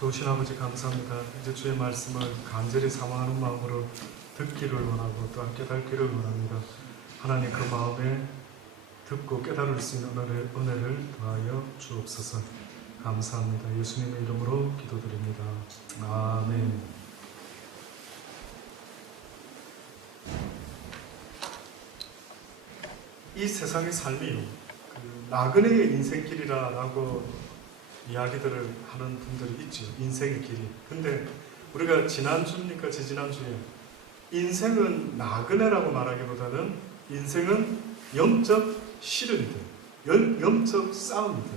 좋으신 아버지 감사합니다. 이제 주의 말씀을 간절히 사모하는 마음으로 듣기를 원하고 또한 깨닫기를 원합니다. 하나님 그 마음에 듣고 깨달을 수 있는 은혜를 더하여 주옵소서. 감사합니다. 예수님의 이름으로 기도드립니다. 아멘. 이 세상의 삶이 나그네의 인생길이라고 이야기들을 하는 분들이 있죠. 인생의 길이. 근데 우리가 지난주입니까? 지난주에 인생은 나그네라고 말하기보다는 인생은 영적 씨름이다. 영적 싸움이다.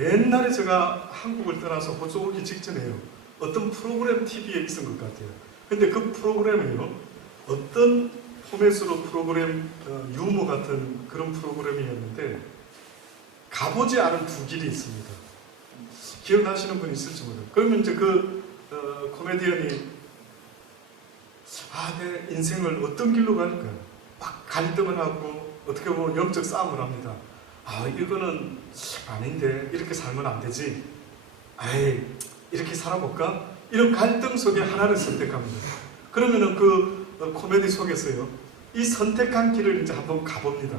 옛날에 제가 한국을 떠나서 호주 오기 직전에요. 어떤 프로그램 TV에 있은 것 같아요. 근데 그 프로그램이요. 어떤 포맷으로 프로그램 유머 같은 그런 프로그램이었는데 가보지 않은 두 길이 있습니다. 기억나시는 분이 있을지 모르겠어요. 그러면 이제 코미디언이 내 인생을 어떤 길로 갈까? 막 갈등을 하고 어떻게 보면 영적 싸움을 합니다. 이거는 아닌데 이렇게 살면 안 되지. 이렇게 살아볼까? 이런 갈등 속에 하나를 선택합니다. 그러면은 그 코미디 속에서요. 이 선택한 길을 이제 한번 가봅니다.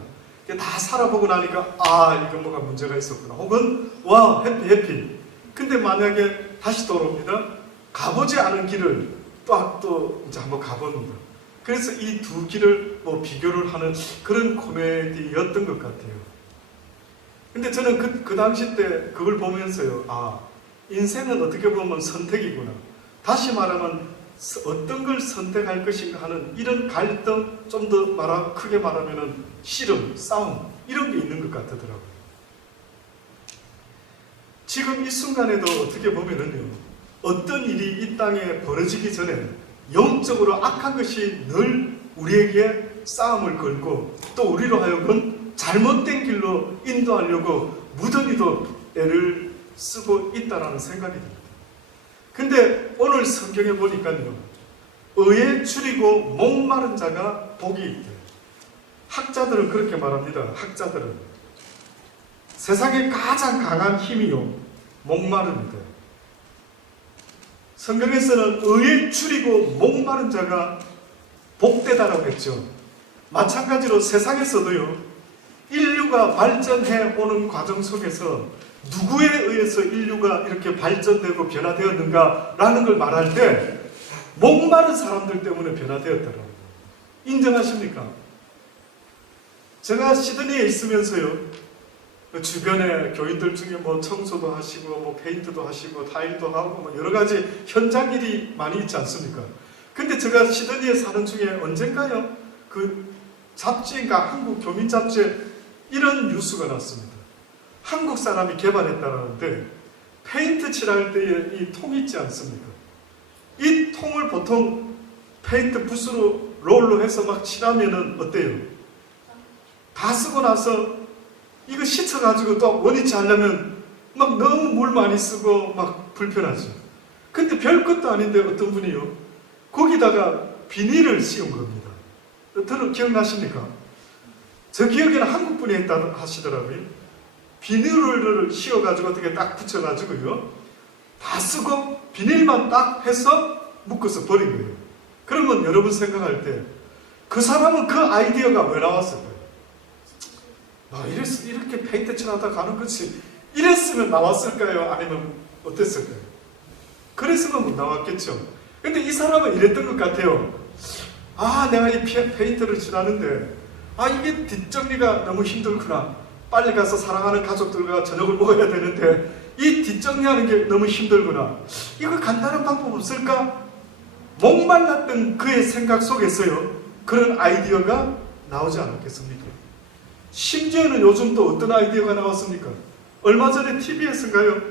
다 살아보고 나니까 이거 뭐가 문제가 있었구나. 혹은 와 해피. 근데 만약에 다시 돌아옵니다. 가보지 않은 길을 또 이제 한번 가봅니다. 그래서 이 두 길을 비교를 하는 그런 코미디였던 것 같아요. 근데 저는 그 당시 때 그걸 보면서요. 인생은 어떻게 보면 선택이구나. 다시 말하면 어떤 걸 선택할 것인가 하는 이런 갈등, 좀 더 크게 말하면 씨름, 싸움 이런 게 있는 것 같더라고요. 지금 이 순간에도 어떻게 보면은요, 어떤 일이 이 땅에 벌어지기 전에 영적으로 악한 것이 늘 우리에게 싸움을 걸고 또 우리로 하여금 잘못된 길로 인도하려고 무던히도 애를 쓰고 있다라는 생각이 듭니다. 근데 오늘 성경에 보니까요, 의에 줄이고 목마른 자가 복이 있대. 학자들은 그렇게 말합니다. 학자들은 세상에 가장 강한 힘이요, 목마름이다. 성경에서는 의에 줄이고 목마른 자가 복되다라고 했죠. 마찬가지로 세상에서도요, 인류가 발전해 오는 과정 속에서 누구에 의해서 인류가 이렇게 발전되고 변화되었는가라는 걸 말할 때 목마른 사람들 때문에 변화되었다라고. 인정하십니까? 제가 시드니에 있으면서요, 주변에 교인들 중에 청소도 하시고 페인트도 하시고 타일도 하고 여러 가지 현장 일이 많이 있지 않습니까? 근데 제가 시드니에 사는 중에 언젠가요, 그 잡지인가 한국 교민 잡지에 이런 뉴스가 났습니다. 한국 사람이 개발했다라는데 페인트 칠할 때에 이 통 있지 않습니까? 이 통을 보통 페인트 붓으로 롤로 해서 막 칠하면은 어때요? 다 쓰고 나서 이거 씻어가지고 또 원위치 하려면 막 너무 물 많이 쓰고 막 불편하죠. 근데 별것도 아닌데 어떤 분이요, 거기다가 비닐을 씌운 겁니다. 기억나십니까? 저 기억에는 한국 분이 했다 하시더라고요. 비닐을 씌워가지고 어떻게 딱 붙여가지고요, 다 쓰고 비닐만 딱 해서 묶어서 버린 거예요. 그러면 여러분 생각할 때 그 사람은 그 아이디어가 왜 나왔을까요? 이렇게 페인트 칠하다 가는 거지. 이랬으면 나왔을까요? 아니면 어땠을까요? 그랬으면 못 나왔겠죠. 근데 이 사람은 이랬던 것 같아요. 내가 이 페인트를 칠하는데 이게 뒷정리가 너무 힘들구나. 빨리 가서 사랑하는 가족들과 저녁을 먹어야 되는데 이 뒷정리하는 게 너무 힘들구나. 이거 간단한 방법 없을까? 목말랐던 그의 생각 속에서요, 그런 아이디어가 나오지 않았겠습니까? 심지어는 요즘 또 어떤 아이디어가 나왔습니까? 얼마 전에 TV에서인가요?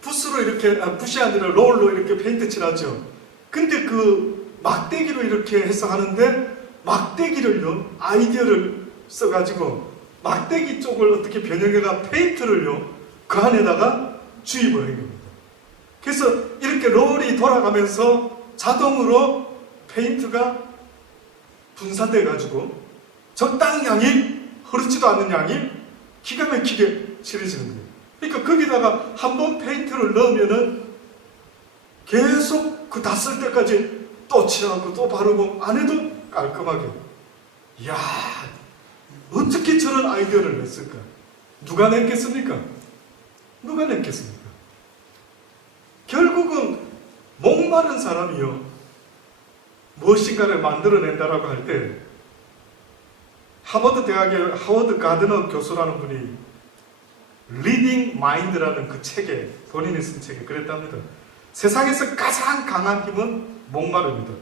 붓으로 이렇게, 붓이 아니라 롤로 이렇게 페인트 칠하죠. 근데 그 막대기로 이렇게 해서 하는데 막대기를요, 아이디어를 써가지고 막대기 쪽을 어떻게 변형해가 페인트를요, 그 안에다가 주입을 한 겁니다. 그래서 이렇게 롤이 돌아가면서 자동으로 페인트가 분산돼가지고 적당히 양이, 흐르지도 않는 양이 기가 막히게 칠해지는 거예요. 그러니까 거기다가 한 번 페인트를 넣으면은 계속 그 다 쓸 때까지 또 칠하고 또 바르고 안 해도 깔끔하게. 이야, 어떻게 저런 아이디어를 냈을까? 누가 냈겠습니까? 누가 냈겠습니까? 결국은 목마른 사람이요, 무엇인가를 만들어낸다라고 할 때, 하버드 대학의 하워드 가드너 교수라는 분이 리딩 마인드라는 그 책에, 본인이 쓴 책에 그랬답니다. 세상에서 가장 강한 힘은 목마름이다.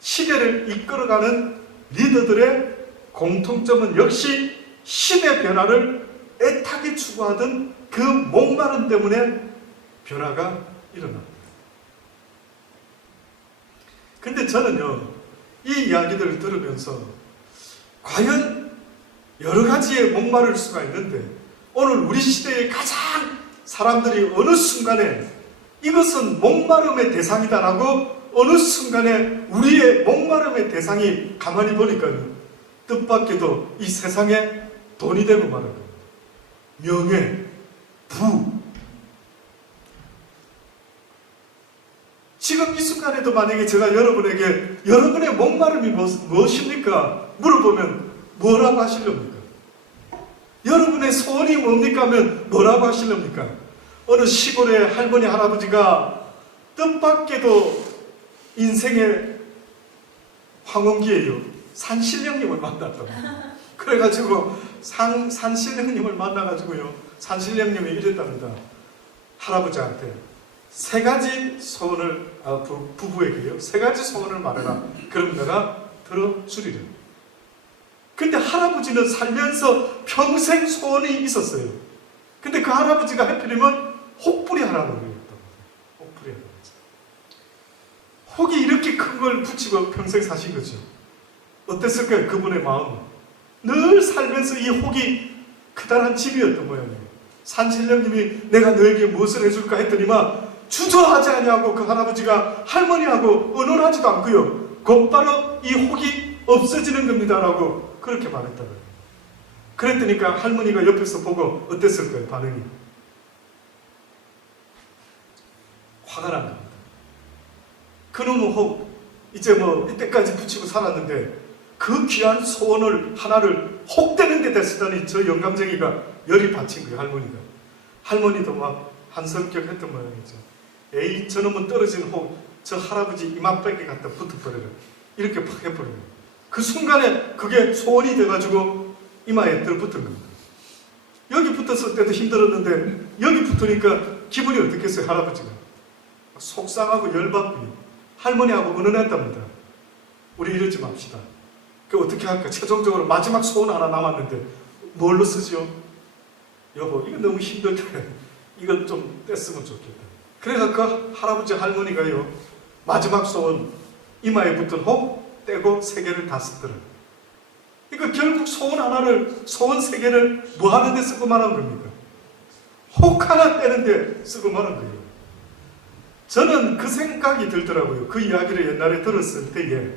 시대를 이끌어가는 리더들의 공통점은 역시 시대 변화를 애타게 추구하던 그 목마름 때문에 변화가 일어납니다. 근데 저는요, 이 이야기들을 들으면서 과연 여러 가지의 목마를 수가 있는데, 오늘 우리 시대의 가장 사람들이 어느 순간에 이것은 목마름의 대상이다라고 어느 순간에 우리의 목마름의 대상이 가만히 보니까 뜻밖에도 이 세상에 돈이 되고 말은 거예요. 명예, 부. 지금 이 순간에도 만약에 제가 여러분에게 여러분의 목마름이 무엇입니까? 물어보면 뭐라고 하시렵니까? 여러분의 소원이 뭡니까? 하면 뭐라고 하시렵니까? 어느 시골의 할머니 할아버지가 뜻밖에도 인생의 황혼기에요, 산신령님을 만났다고. 그래가지고 산신령님을 만나가지고요, 산신령님이 이랬답니다. 할아버지한테 세 가지 소원을, 부부에게요, 세 가지 소원을 말해라. 그럼 내가 들어주리라. 근데 할아버지는 살면서 평생 소원이 있었어요. 근데 그 할아버지가 하필이면 혹부리 할아버지였던 거예요. 혹부리 할아버지. 혹이 이렇게 큰 걸 붙이고 평생 사신 거죠. 어땠을까요? 그분의 마음은. 늘 살면서 이 혹이 크다란 집이었던 모양이에요. 산신령님이 내가 너에게 무엇을 해줄까 했더니만 주저하지 아니하고 그 할아버지가 할머니하고 의논하지도 않고요, 곧바로 이 혹이 없어지는 겁니다라고 그렇게 말했다고요. 그랬더니까 할머니가 옆에서 보고 어땠을 거예요? 반응이. 화가 난 겁니다. 그놈의 혹, 이제 뭐 이때까지 붙이고 살았는데 그 귀한 소원을 하나를 혹되는 데다 쓰다니 저 영감쟁이가 열이 받친 거예요, 할머니가. 할머니도 막 한성격 했던 모양이죠. 에이, 저놈은 떨어진 혹, 저 할아버지 이마빼기 갖다 붙어버려라. 이렇게 팍 해버려요. 그 순간에 그게 소원이 돼가지고 이마에 들붙은 겁니다. 여기 붙었을 때도 힘들었는데 여기 붙으니까 기분이 어떻겠어요, 할아버지가? 속상하고 열받고 할머니하고 의논했답니다. 우리 이러지 맙시다. 그 어떻게 할까? 최종적으로 마지막 소원 하나 남았는데 뭘로 쓰지요? 여보, 이거 너무 힘들다. 이거 좀 뗐으면 좋겠다. 그래서 그 할아버지 할머니가요, 마지막 소원, 이마에 붙은 혹 떼고 세 개를 다 쓰더라. 그러니까 결국 소원 하나를, 소원 세 개를 뭐 하는 데 쓰고 말한 겁니까? 혹 하나 떼는데 쓰고 말한 거예요. 저는 그 생각이 들더라고요. 그 이야기를 옛날에 들었을 때에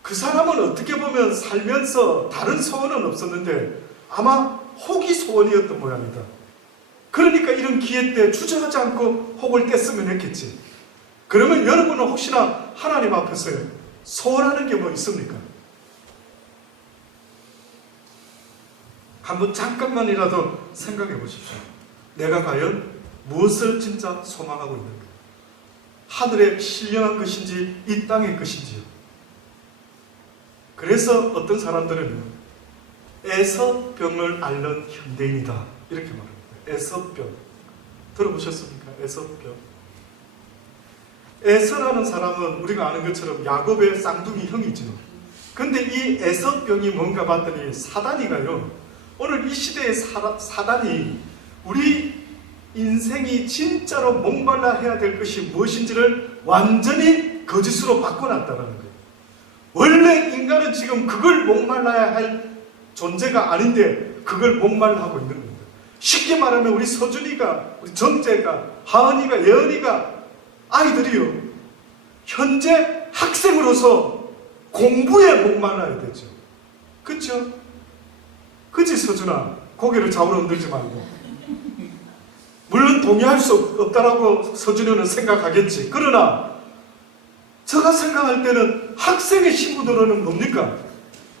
그 사람은 어떻게 보면 살면서 다른 소원은 없었는데 아마 혹이 소원이었던 모양이다. 그러니까 이런 기회 때 주저하지 않고 혹을 뗐으면 했겠지. 그러면 여러분은 혹시나 하나님 앞에서 소원하는 게 뭐 있습니까? 한번 잠깐만이라도 생각해 보십시오. 내가 과연 무엇을 진짜 소망하고 있는가? 하늘에 신령한 것인지 이 땅의 것인지요. 그래서 어떤 사람들은 에서병을 앓는 현대인이다 이렇게 말합니다. 에서병 들어보셨습니까? 에서병. 에서라는 사람은 우리가 아는 것처럼 야곱의 쌍둥이 형이죠. 근데 이 에서병이 뭔가 봤더니 사단이가요, 오늘 이 시대의 사단이 우리 인생이 진짜로 목말라 해야 될 것이 무엇인지를 완전히 거짓으로 바꿔놨다는 거예요. 원래 인간은 지금 그걸 목말라야 할 존재가 아닌데 그걸 목말라 하고 있는 겁니다. 쉽게 말하면 우리 서준이가, 우리 정재가, 하은이가, 예은이가, 아이들이요, 현재 학생으로서 공부에 목말라야 되죠. 그렇죠? 그치 서준아? 고개를 좌우로 흔들지 말고. 물론 동의할 수 없다라고 서준현은 생각하겠지. 그러나 제가 생각할 때는 학생의 신분으로는 뭡니까?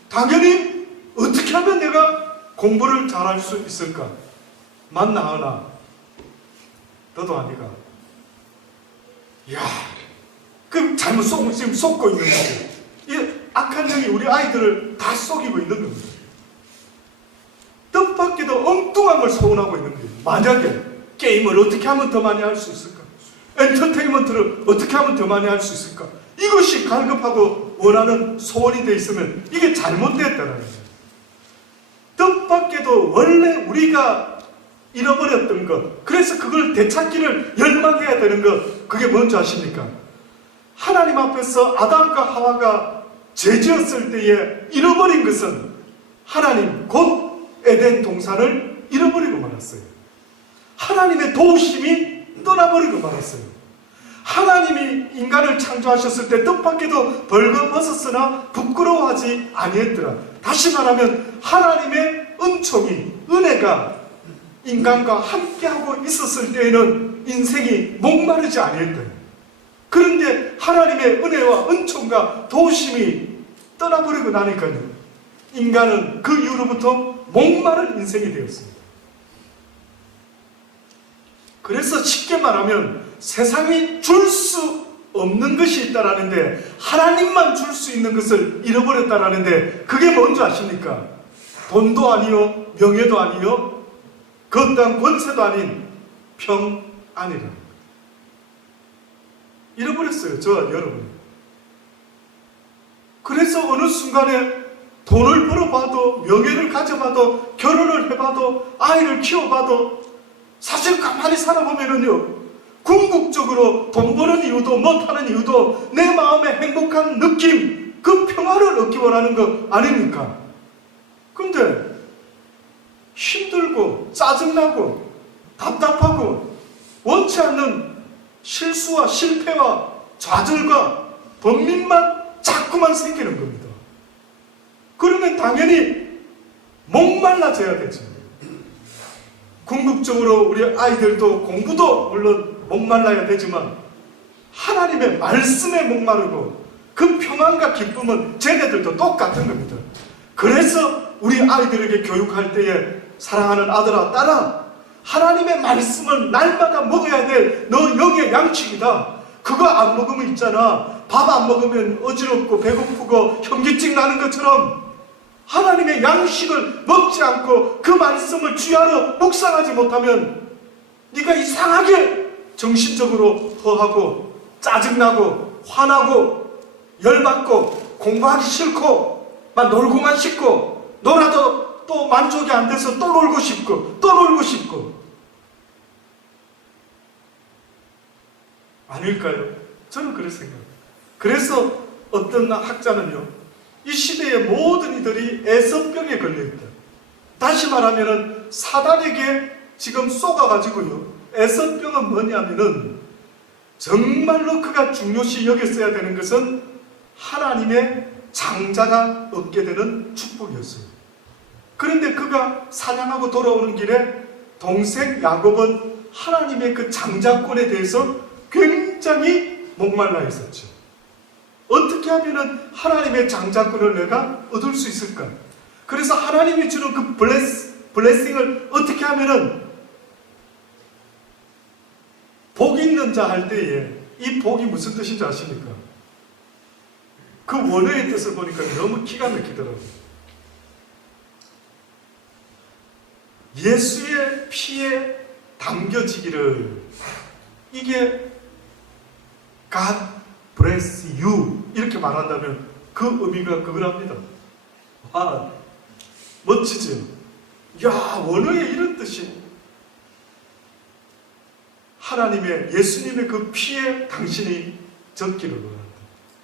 당연히 어떻게 하면 내가 공부를 잘할 수 있을까? 맞나 하나? 너도 아니가? 이야, 그럼 잘못 지금 속고 있는 거예요. 이 악한 영이 우리 아이들을 다 속이고 있는 겁니다. 뜻밖에도 엉뚱한 걸 소원하고 있는 거예요. 만약에 게임을 어떻게 하면 더 많이 할 수 있을까? 엔터테인먼트를 어떻게 하면 더 많이 할 수 있을까? 이것이 갈급하고 원하는 소원이 되어 있으면 이게 잘못되었다는 거예요. 뜻밖에도 원래 우리가 잃어버렸던 것, 그래서 그걸 되찾기를 열망해야 되는 것, 그게 뭔지 아십니까? 하나님 앞에서 아담과 하와가 죄지었을 때에 잃어버린 것은 하나님 곧 에덴 동산을 잃어버리고 말았어요. 하나님의 도우심이 떠나버리고 말았어요. 하나님이 인간을 창조하셨을 때 뜻밖에도 벌거벗었으나 부끄러워하지 아니했더라. 다시 말하면 하나님의 은총이, 은혜가 인간과 함께하고 있었을 때에는 인생이 목마르지 아니했다. 그런데 하나님의 은혜와 은총과 도우심이 떠나버리고 나니까요, 인간은 그 이후로부터 목마른 인생이 되었습니다. 그래서 쉽게 말하면 세상이 줄 수 없는 것이 있다라는데 하나님만 줄 수 있는 것을 잃어버렸다라는데 그게 뭔지 아십니까? 돈도 아니요, 명예도 아니요, 그 어떠한 권세도 아닌 평안이라. 잃어버렸어요, 저와 여러분. 그래서 어느 순간에 돈을 벌어봐도, 명예를 가져봐도, 결혼을 해봐도, 아이를 키워봐도 사실 가만히 살아보면은요, 궁극적으로 돈 버는 이유도 못하는 이유도 내 마음의 행복한 느낌, 그 평화를 얻기 원하는 거 아닙니까? 근데 힘들고 짜증나고 답답하고 원치 않는 실수와 실패와 좌절과 번민만 자꾸만 생기는 겁니다. 그러면 당연히 목말라져야 되죠. 궁극적으로 우리 아이들도 공부도 물론 목말라야 되지만 하나님의 말씀에 목마르고 그 평안과 기쁨은 쟤네들도 똑같은 겁니다. 그래서 우리 아이들에게 교육할 때에 사랑하는 아들아, 딸아, 하나님의 말씀을 날마다 먹어야 돼. 너 영의 양식이다. 그거 안 먹으면 있잖아, 밥 안 먹으면 어지럽고 배고프고 현기증 나는 것처럼 하나님의 양식을 먹지 않고 그 말씀을 주야로 묵상하지 못하면 네가 이상하게 정신적으로 허하고 짜증나고 화나고 열받고 공부하기 싫고 막 놀고만 싶고, 놀아도 또 만족이 안 돼서 또 놀고 싶고 또 놀고 싶고. 아닐까요? 저는 그렇게 생각해요. 그래서 어떤 학자는요, 이 시대의 모든 이들이 애서병에 걸려있다. 다시 말하면 사단에게 지금 쏘가가지고요, 애서병은 뭐냐면은 정말로 그가 중요시 여겼어야 되는 것은 하나님의 장자가 얻게 되는 축복이었어요. 그런데 그가 사냥하고 돌아오는 길에 동생 야곱은 하나님의 그 장자권에 대해서 굉장히 목말라 있었죠. 어떻게 하면 하나님의 장자권을 내가 얻을 수 있을까? 그래서 하나님이 주는 그 블레싱을 어떻게 하면은 복 있는 자 할 때에 이 복이 무슨 뜻인지 아십니까? 그 원어의 뜻을 보니까 너무 기가 막히더라고요. 예수의 피에 담겨지기를, 이게 God bless you 이렇게 말한다면 그 의미가 그거랍니다. 와, 멋지죠? 야, 원어에 이런 뜻이, 하나님의, 예수님의 그 피에 당신이 젖기를 원한다.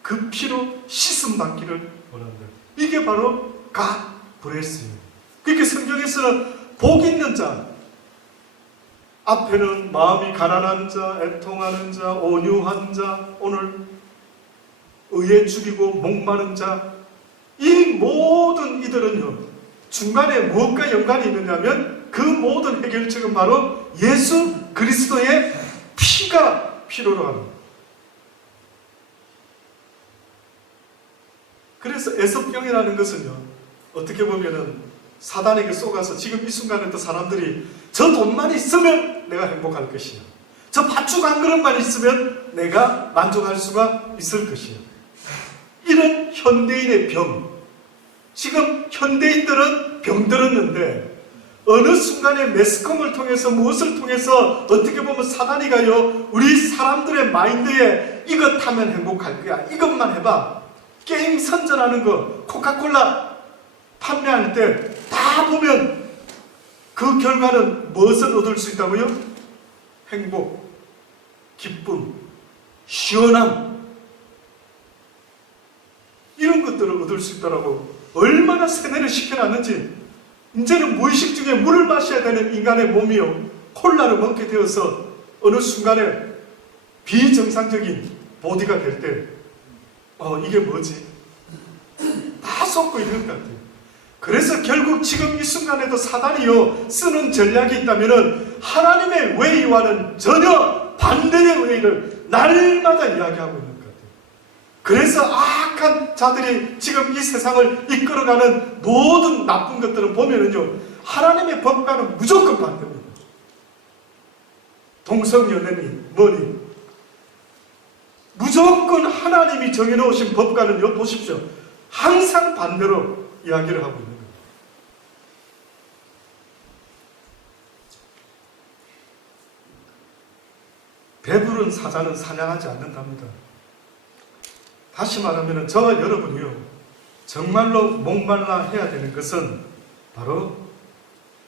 그 피로 씻음 받기를 원한다. 이게 바로 God bless you. 그렇게 성경에서는 복 있는 자, 앞에는 마음이 가난한 자, 애통하는 자, 온유한 자, 오늘 의에 죽이고 목마른 자, 이 모든 이들은요, 중간에 무엇과 연관이 있느냐면 그 모든 해결책은 바로 예수 그리스도의 피가 필요로 하는. 그래서 에섭경이라는 것은요, 어떻게 보면은 사단에게 속아서 지금 이 순간에도 사람들이 저 돈만 있으면 내가 행복할 것이야, 저 팥죽 한 그릇만 있으면 내가 만족할 수가 있을 것이야, 이런 현대인의 병. 지금 현대인들은 병들었는데 어느 순간에 매스컴을 통해서, 무엇을 통해서 어떻게 보면 사단이가요, 우리 사람들의 마인드에 이것 하면 행복할 거야, 이것만 해봐. 게임 선전하는 거, 코카콜라 판매할 때 다 보면 그 결과는 무엇을 얻을 수 있다고요? 행복, 기쁨, 시원함, 이런 것들을 얻을 수 있다라고 얼마나 세뇌를 시켜놨는지. 이제는 무의식 중에 물을 마셔야 되는 인간의 몸이요, 콜라를 먹게 되어서 어느 순간에 비정상적인 보디가 될 때 이게 뭐지? 다 속고 있는 것 같아요. 그래서 결국 지금 이 순간에도 사단이요 쓰는 전략이 있다면 하나님의 웨이와는 전혀 반대의 웨이를 날마다 이야기하고 있는 것 같아요. 그래서 악한 자들이 지금 이 세상을 이끌어가는 모든 나쁜 것들을 보면은요, 하나님의 법과는 무조건 반대입니다. 동성연애니 뭐니 무조건 하나님이 정해놓으신 법과는요, 보십시오, 항상 반대로 이야기를 하고 있는 거예요. 배부른 사자는 사냥하지 않는답니다. 다시 말하면 저와 여러분이요, 정말로 목말라 해야 되는 것은 바로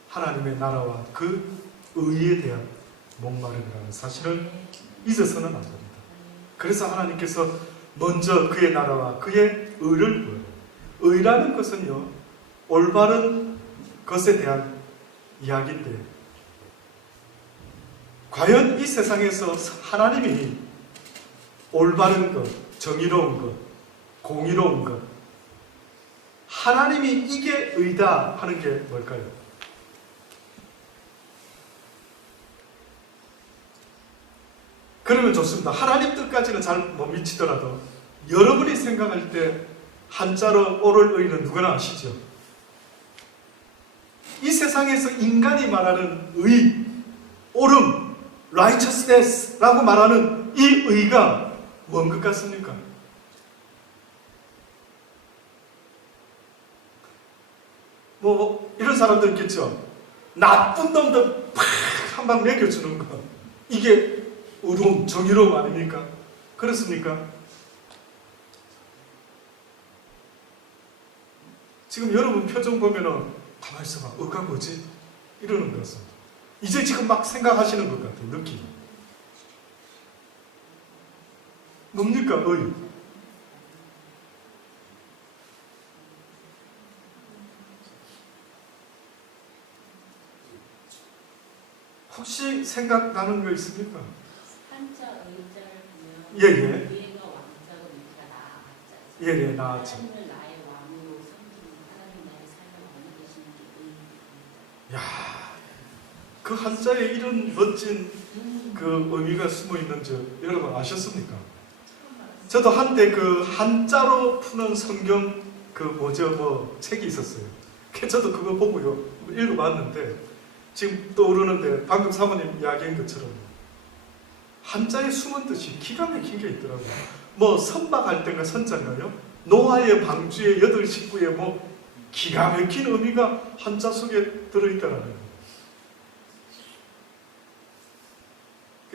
하나님의 나라와 그 의에 대한 목마름이라는 사실을 잊어서는 안 됩니다. 그래서 하나님께서 먼저 그의 나라와 그의 의를 구해요. 의라는 것은요, 올바른 것에 대한 이야기인데, 과연 이 세상에서 하나님이 올바른 것, 정의로운 것, 공의로운 것, 하나님이 이게 의다 하는 게 뭘까요? 그러면 좋습니다. 하나님 뜻까지는 잘 못 미치더라도 여러분이 생각할 때 한자로 옳을 의는 누구나 아시죠? 이 세상에서 인간이 말하는 의, 옳음, righteousness라고 말하는 이 의가 뭔 것 같습니까? 뭐 이런 사람들 있겠죠. 나쁜 놈들 팍 한 방 매겨주는 거, 이게 의로움, 정의로움 아닙니까? 그렇습니까? 지금 여러분 표정 보면은 가만히 있어봐, 의가 뭐지? 이러는 것 같습니다. 이제 지금 막 생각하시는 것 같아요, 느낌. 뭡니까, 의? 혹시 생각나는 거 있습니까? 한자 의자를 보면 예예. 위에가 왕자고 밑에가 나아가자. 예예, 나아죠. 하나님을 나의 왕으로 섬기는, 하나님 나의 삶을 원하시는 게 의입니다. 야, 그 한자에 이런 멋진 그 의미가 숨어 있는 줄 여러분 아셨습니까? 저도 한때 그 한자로 푸는 성경 책이 있었어요. 저도 그거 보고요 읽어봤는데 지금 떠오르는데, 방금 사모님 이야기한 것처럼 한자의 숨은 뜻이 기가 막힌 게 있더라고요. 뭐 선박할 때가 선자인가요? 노아의 방주의 8식구에 뭐 기가 막힌 의미가 한자 속에 들어있다라는 거예요.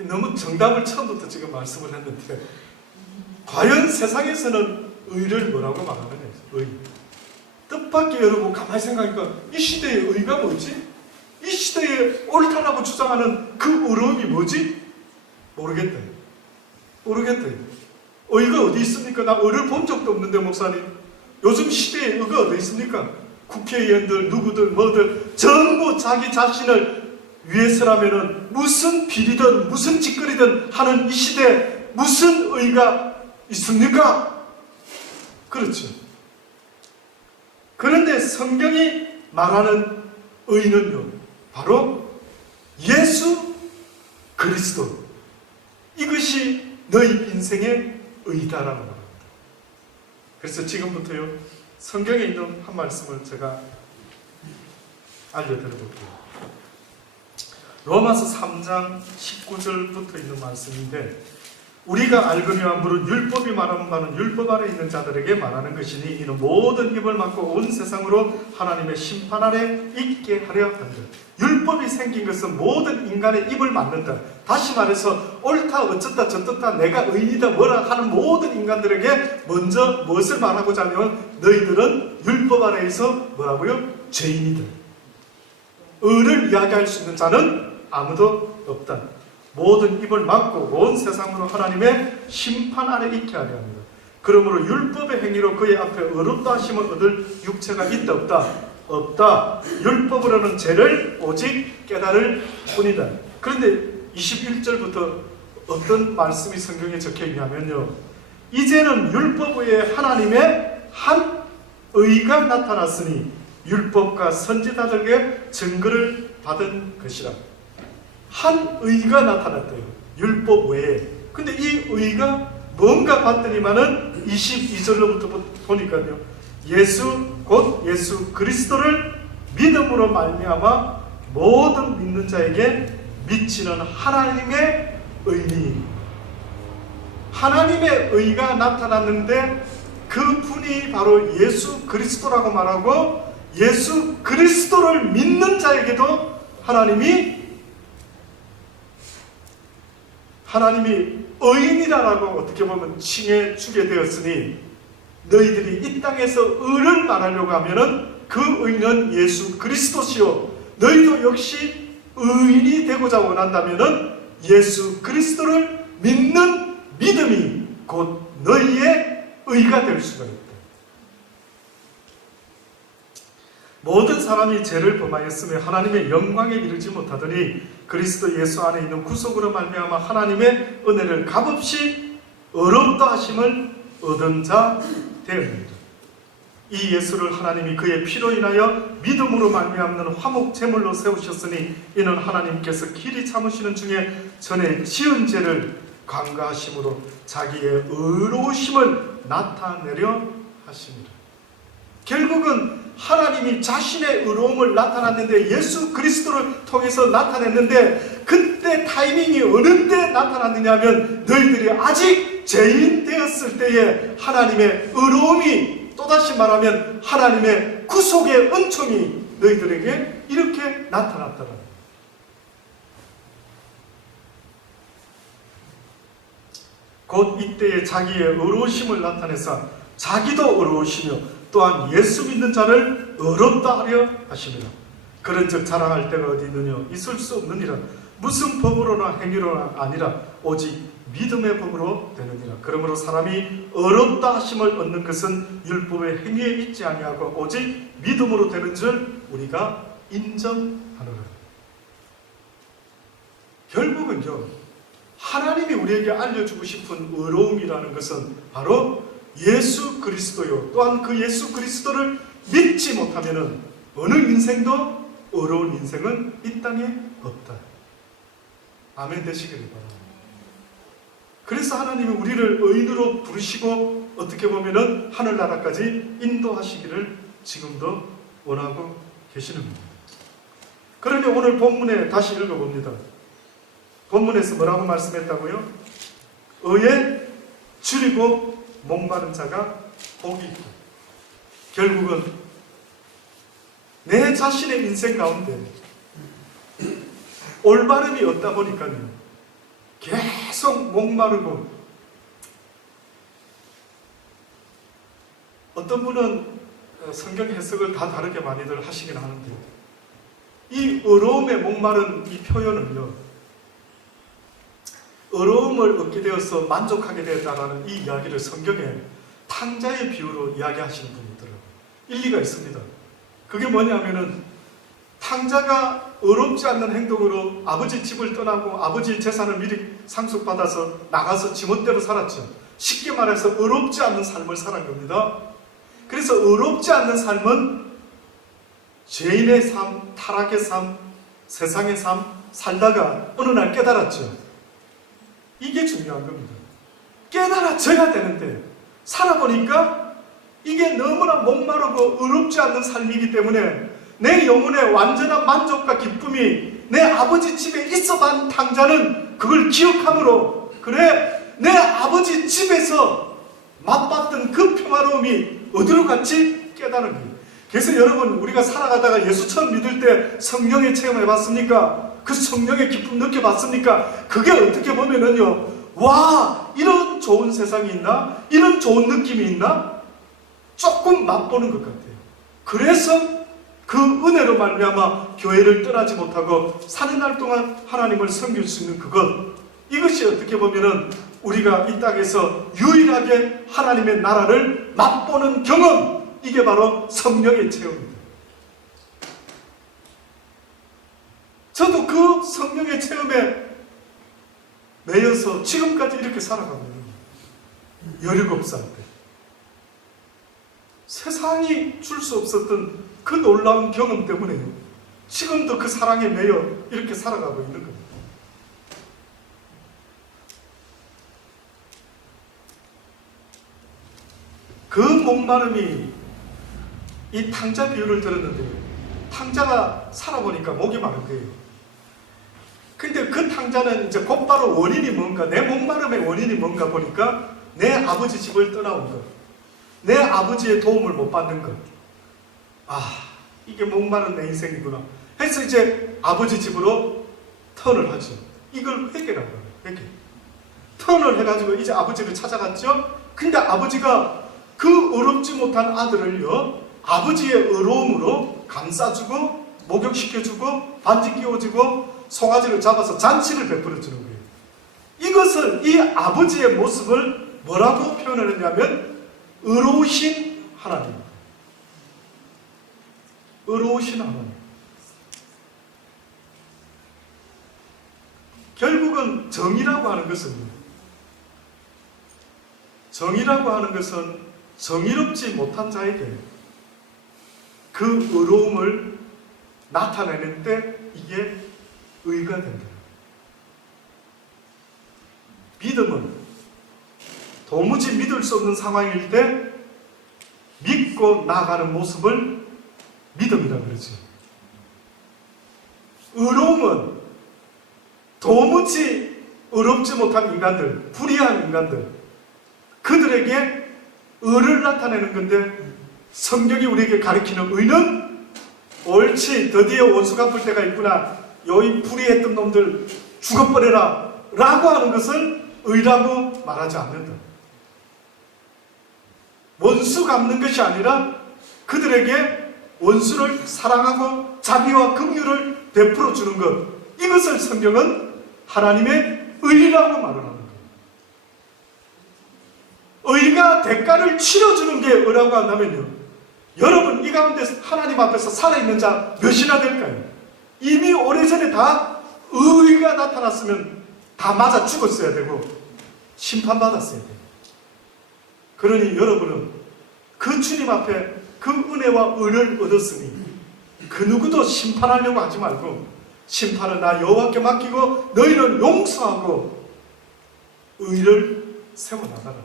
너무 정답을 처음부터 지금 말씀을 했는데, 과연 세상에서는 의를 뭐라고 말하느냐? 의. 뜻밖의 여러분 가만히 생각하니까 이 시대의 의가 뭐지? 이 시대에 옳다라고 주장하는 그 의로움이 뭐지? 모르겠다. 의가 어디 있습니까? 나 의를 본 적도 없는데, 목사님. 요즘 시대에 의가 어디 있습니까? 국회의원들, 누구들, 뭐들 전부 자기 자신을 위해서라면은 무슨 비리든 무슨 짓거리든 하는 이 시대에 무슨 의가 있습니까? 그렇죠. 그런데 성경이 말하는 의는요, 바로 예수 그리스도. 이것이 너희 인생의 의다라는 말입니다. 그래서 지금부터요, 성경에 있는 한 말씀을 제가 알려드려볼게요. 로마서 3장 19절부터 있는 말씀인데, 우리가 알거니와 무릇 율법이 말하는 바는 율법 아래 있는 자들에게 말하는 것이니 이는 모든 입을 막고 온 세상으로 하나님의 심판 아래 있게 하려 한다. 율법이 생긴 것은 모든 인간의 입을 막는다. 다시 말해서 옳다 어쩌다 저쩌다 내가 의인이다 뭐라 하는 모든 인간들에게 먼저 무엇을 말하고자 하면 너희들은 율법 아래에서 뭐라고요? 죄인이다. 의를 이야기할 수 있는 자는 아무도 없다. 모든 입을 막고 온 세상으로 하나님의 심판 아래 있게 하려 합니다. 그러므로 율법의 행위로 그의 앞에 의롭다 하심을 얻을 육체가 있다 없다? 없다. 율법으로는 죄를 오직 깨달을 뿐이다. 그런데 21절부터 어떤 말씀이 성경에 적혀 있냐면요, 이제는 율법 외에 하나님의 한 의가 나타났으니 율법과 선지자들에게 증거를 받은 것이라. 한 의가 나타났대요. 율법 외에. 근데 이 의가 뭔가 봤더니만은 22절로부터 보니까요, 곧 예수 그리스도를 믿음으로 말미암아 모든 믿는 자에게 미치는 하나님의 의니, 하나님의 의가 나타났는데 그 분이 바로 예수 그리스도라고 말하고, 예수 그리스도를 믿는 자에게도 하나님이 의인이라고 어떻게 보면 칭해 주게 되었으니, 너희들이 이 땅에서 의를 말하려고 하면은 그 의는 예수 그리스도시요, 너희도 역시 의인이 되고자 원한다면은 예수 그리스도를 믿는 믿음이 곧 너희의 의가 될 수가 있다. 모든 사람이 죄를 범하였으며 하나님의 영광에 이르지 못하더니 그리스도 예수 안에 있는 구속으로 말미암아 하나님의 은혜를 값없이 의롭다 하심을 얻은 자 되었습니다. 이 예수를 하나님이 그의 피로 인하여 믿음으로 말미암는 화목 제물로 세우셨으니 이는 하나님께서 길이 참으시는 중에 전에 지은 죄를 간과하심으로 자기의 의로우심을 나타내려 하십니다. 결국은 하나님이 자신의 의로움을 나타났는데, 예수 그리스도를 통해서 나타냈는데, 그때 타이밍이 어느 때 나타났느냐 하면 너희들이 아직 죄인 되었을 때에 하나님의 의로움이, 또다시 말하면 하나님의 구속의 은총이 너희들에게 이렇게 나타났더라. 곧 이때에 자기의 의로우심을 나타내사 자기도 의로우시며 또한 예수 믿는 자를 의롭다 하려 하십니다. 그런즉 자랑할 때가 어디 있느냐? 있을 수 없느니라. 무슨 법으로나 행위로나 아니라 오직 믿음의 법으로 되느니라. 그러므로 사람이 의롭다 하심을 얻는 것은 율법의 행위에 있지 아니하고 오직 믿음으로 되는 줄 우리가 인정하노라. 결국은요, 하나님이 우리에게 알려주고 싶은 의로움이라는 것은 바로 예수 그리스도요, 또한 그 예수 그리스도를 믿지 못하면은 어느 인생도 의로운 인생은 이 땅에 없다. 아멘 되시기를 바랍니다. 그래서 하나님이 우리를 의인으로 부르시고 어떻게 보면은 하늘나라까지 인도하시기를 지금도 원하고 계시는 겁니다. 그러니 오늘 본문에 다시 읽어봅니다. 본문에서 뭐라고 말씀했다고요? 의에 줄이고 목마른 자가 복이 있다. 결국은 내 자신의 인생 가운데 올바름이 없다 보니까요, 계속 목마르고, 어떤 분은 성경 해석을 다 다르게 많이들 하시긴 하는데요, 이 의로움에 목마른 이 표현은요, 의로움을 얻게 되어서 만족하게 되었다라는 이 이야기를 성경에 탕자의 비유로 이야기하시는 분이 있더라고요. 일리가 있습니다. 그게 뭐냐면은 탕자가 의롭지 않는 행동으로 아버지 집을 떠나고 아버지 재산을 미리 상속받아서 나가서 지멋대로 살았죠. 쉽게 말해서 의롭지 않는 삶을 살은 겁니다. 그래서 의롭지 않는 삶은 죄인의 삶, 타락의 삶, 세상의 삶, 살다가 어느 날 깨달았죠. 이게 중요한 겁니다. 깨달아져야 되는데 살아보니까 이게 너무나 목마르고 의롭지 않는 삶이기 때문에 내 영혼의 완전한 만족과 기쁨이 내 아버지 집에 있어만 당자는 그걸 기억함으로, 그래 내 아버지 집에서 맛봤던 그 평화로움이 어디로 갔지? 깨달은 거예요. 그래서 여러분, 우리가 살아가다가 예수 처음 믿을 때 성령의 체험해 봤습니까? 그 성령의 기쁨 느껴봤습니까? 그게 어떻게 보면은요, 와, 이런 좋은 세상이 있나? 이런 좋은 느낌이 있나? 조금 맛보는 것 같아요. 그래서 그 은혜로 말미암아 교회를 떠나지 못하고 사는 날 동안 하나님을 섬길 수 있는 그것, 이것이 어떻게 보면은 우리가 이 땅에서 유일하게 하나님의 나라를 맛보는 경험, 이게 바로 성령의 체험입니다. 저도 그 성령의 체험에 매여서 지금까지 이렇게 살아가고 있는 거예요. 17살 때 세상이 줄 수 없었던 그 놀라운 경험 때문에요, 지금도 그 사랑에 매여 이렇게 살아가고 있는 겁니다. 그 목마름이, 이 탕자 비유를 들었는데 탕자가 살아보니까 목이 마른 거예요. 근데 그 탕자는 이제 곧바로 원인이 뭔가, 내 목마름의 원인이 뭔가 보니까 내 아버지 집을 떠나온 것, 내 아버지의 도움을 못 받는 것. 아, 이게 목마른 내 인생이구나 해서 이제 아버지 집으로 턴을 하죠. 이걸 회개라고 해요. 회개. 턴을 해가지고 이제 아버지를 찾아갔죠. 근데 아버지가 그 의롭지 못한 아들을요, 아버지의 의로움으로 감싸주고 목욕시켜주고 반지 끼워주고 송아지를 잡아서 잔치를 베풀어주는 거예요. 이것을, 이 아버지의 모습을 뭐라고 표현을 했냐면 의로우신 하나님. 의로우신 하나님. 결국은 정의라고 하는 것은, 정의라고 하는 것은 정의롭지 못한 자에게 그 의로움을 나타내는 때 이게 의가 된다. 믿음은 도무지 믿을 수 없는 상황일 때 믿고 나아가는 모습을 믿음이라고 그러죠. 의로움은 도무지 의롭지 못한 인간들, 불의한 인간들, 그들에게 의를 나타내는 건데, 성경이 우리에게 가르치는 의는 옳지, 드디어 원수 갚을 때가 있구나, 여기 불의했던 놈들 죽어버려라 라고 하는 것을 의라고 말하지 않는다. 원수 갚는 것이 아니라 그들에게 원수를 사랑하고 자비와 긍휼을 베풀어 주는 것, 이것을 성경은 하나님의 의라고 말을 하는 거예요. 의가 대가를 치러주는 게 의라고 한다면요, 여러분 이 가운데 하나님 앞에서 살아있는 자 몇이나 될까요? 이미 오래전에 다 의가 나타났으면 다 맞아 죽었어야 되고 심판받았어야 돼요. 그러니 여러분은 그 주님 앞에 그 은혜와 의를 얻었으니 그 누구도 심판하려고 하지 말고 심판을 나 여호와께 맡기고 너희는 용서하고 의를 세워나가라.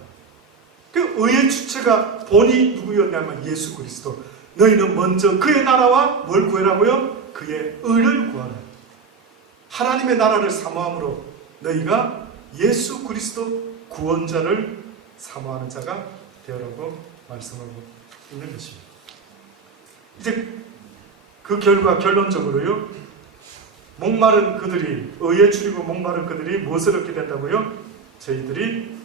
그 의의 주체가 본이 누구였냐면 예수 그리스도. 너희는 먼저 그의 나라와 뭘 구해라고요? 그의 의를 구하라. 하나님의 나라를 사모함으로 너희가 예수 그리스도 구원자를 사모하는 자가 되어라고 말씀하고 있는 것입니다. 이제 그 결과, 결론적으로요, 목마른 그들이, 의에 줄이고 목마른 그들이 무엇을 얻게 된다고요? 저희들이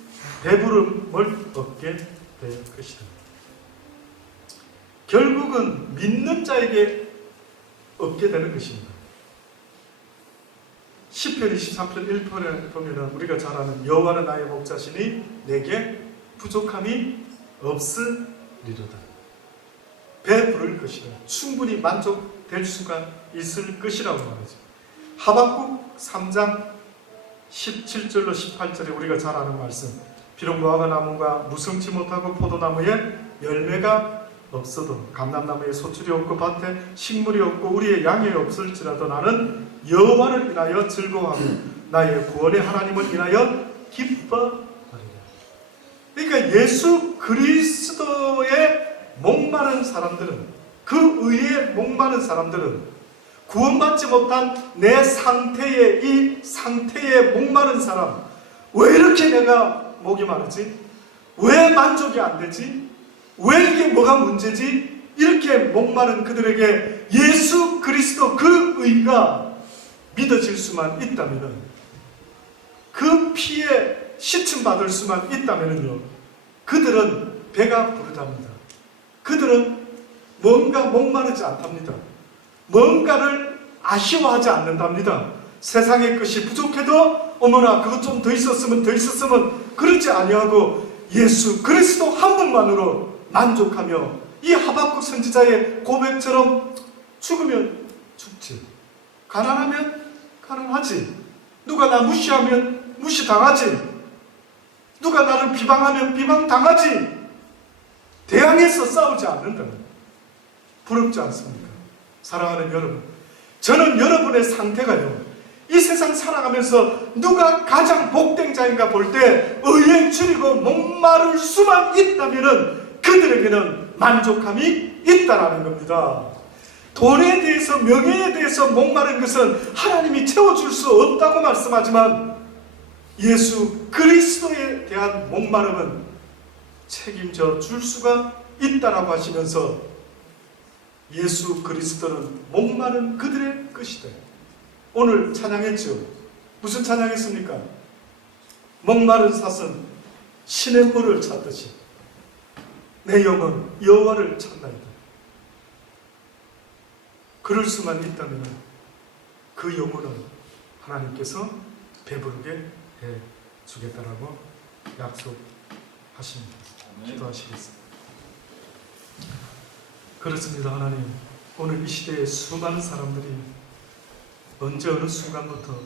배부름을 얻게 될 것이다. 결국은 믿는 자에게 얻게 되는 것입니다. 시편 23편 1편에 보면 우리가 잘 아는 여호와는 나의 목자시니 내게 부족함이 없으리로다. 배부를 것이다. 충분히 만족될 수가 있을 것이라고 말하죠. 하박국 3장 17절로 18절에 우리가 잘 아는 말씀. 비록 무화과 나무가 무성치 못하고 포도나무에 열매가 없어도 감람나무에 소출이 없고 밭에 식물이 없고 우리의 양이 없을지라도 나는 여호와를 인하여 즐거워하며 나의 구원의 하나님을 인하여 기뻐하리라. 그러니까 예수 그리스도의 목마른 사람들은, 그 의에 목마른 사람들은 구원받지 못한 내 상태에, 이 상태에 목마른 사람, 왜 이렇게 내가 목이 마르지? 왜 만족이 안 되지? 왜 이게 뭐가 문제지? 이렇게 목마른 그들에게 예수 그리스도 그 의가 믿어질 수만 있다면, 그 피에 씻음받을 수만 있다면요, 그들은 배가 부르답니다. 그들은 뭔가 목마르지 않답니다. 뭔가를 아쉬워하지 않는답니다. 세상의 것이 부족해도 어머나 그것 좀 더 있었으면 그렇지 아니하고 예수 그리스도 한 분만으로 만족하며, 이 하박국 선지자의 고백처럼 죽으면 죽지, 가난하면 가난하지, 누가 나 무시하면 무시당하지, 누가 나를 비방하면 비방당하지, 대항해서 싸우지 않는다면 부럽지 않습니까? 사랑하는 여러분, 저는 여러분의 상태가요, 이 세상 살아가면서 누가 가장 복된 자인가 볼 때 의에 줄이고 목마를 수만 있다면 그들에게는 만족함이 있다라는 겁니다. 돈에 대해서, 명예에 대해서 목마른 것은 하나님이 채워줄 수 없다고 말씀하지만, 예수 그리스도에 대한 목마름은 책임져 줄 수가 있다라고 하시면서, 예수 그리스도는 목마른 그들의 것이다. 오늘 찬양했죠. 무슨 찬양했습니까? 목마른 삿은 신의 물을 찾듯이 내 영은 여호와를 찾나이다. 그럴 수만 있다면 그 영혼은 하나님께서 배부르게 해주겠다라고 약속하십니다. 기도하시겠습니다. 그렇습니다. 하나님, 오늘 이 시대에 수많은 사람들이 언제 어느 순간부터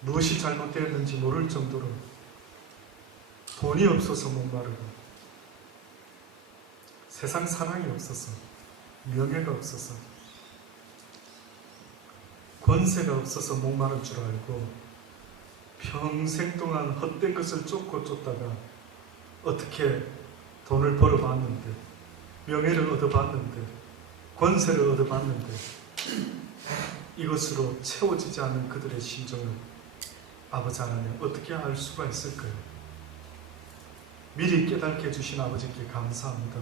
무엇이 잘못되었는지 모를 정도로 돈이 없어서 목마르고, 세상 사랑이 없어서, 명예가 없어서, 권세가 없어서 목마른 줄 알고 평생 동안 헛된 것을 쫓다가 어떻게 돈을 벌어봤는데, 명예를 얻어봤는데, 권세를 얻어봤는데 이것으로 채워지지 않는 그들의 심정을 아버지 하나님 어떻게 알 수가 있을까요? 미리 깨닫게 해주신 아버지께 감사합니다.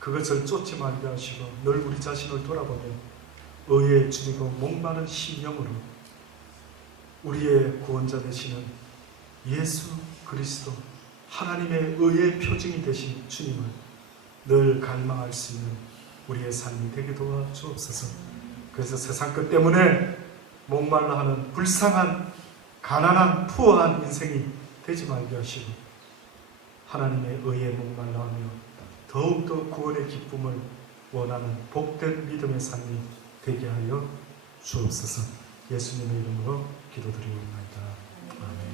그것을 쫓지 말게 하시고 늘 우리 자신을 돌아보며 의에 줄이고 목마른 심령으로 우리의 구원자 되시는 예수 그리스도, 하나님의 의의 표징이 되신 주님을 늘 갈망할 수 있는 우리의 삶이 되게 도와주옵소서. 그래서 세상 것 때문에 목말라 하는 불쌍한, 가난한, 푸어한 인생이 되지 말게 하시고 하나님의 의에 목말라 하며 더욱더 구원의 기쁨을 원하는 복된 믿음의 삶이 되게 하여 주옵소서. 예수님의 이름으로 기도드리옵나이다. 아멘.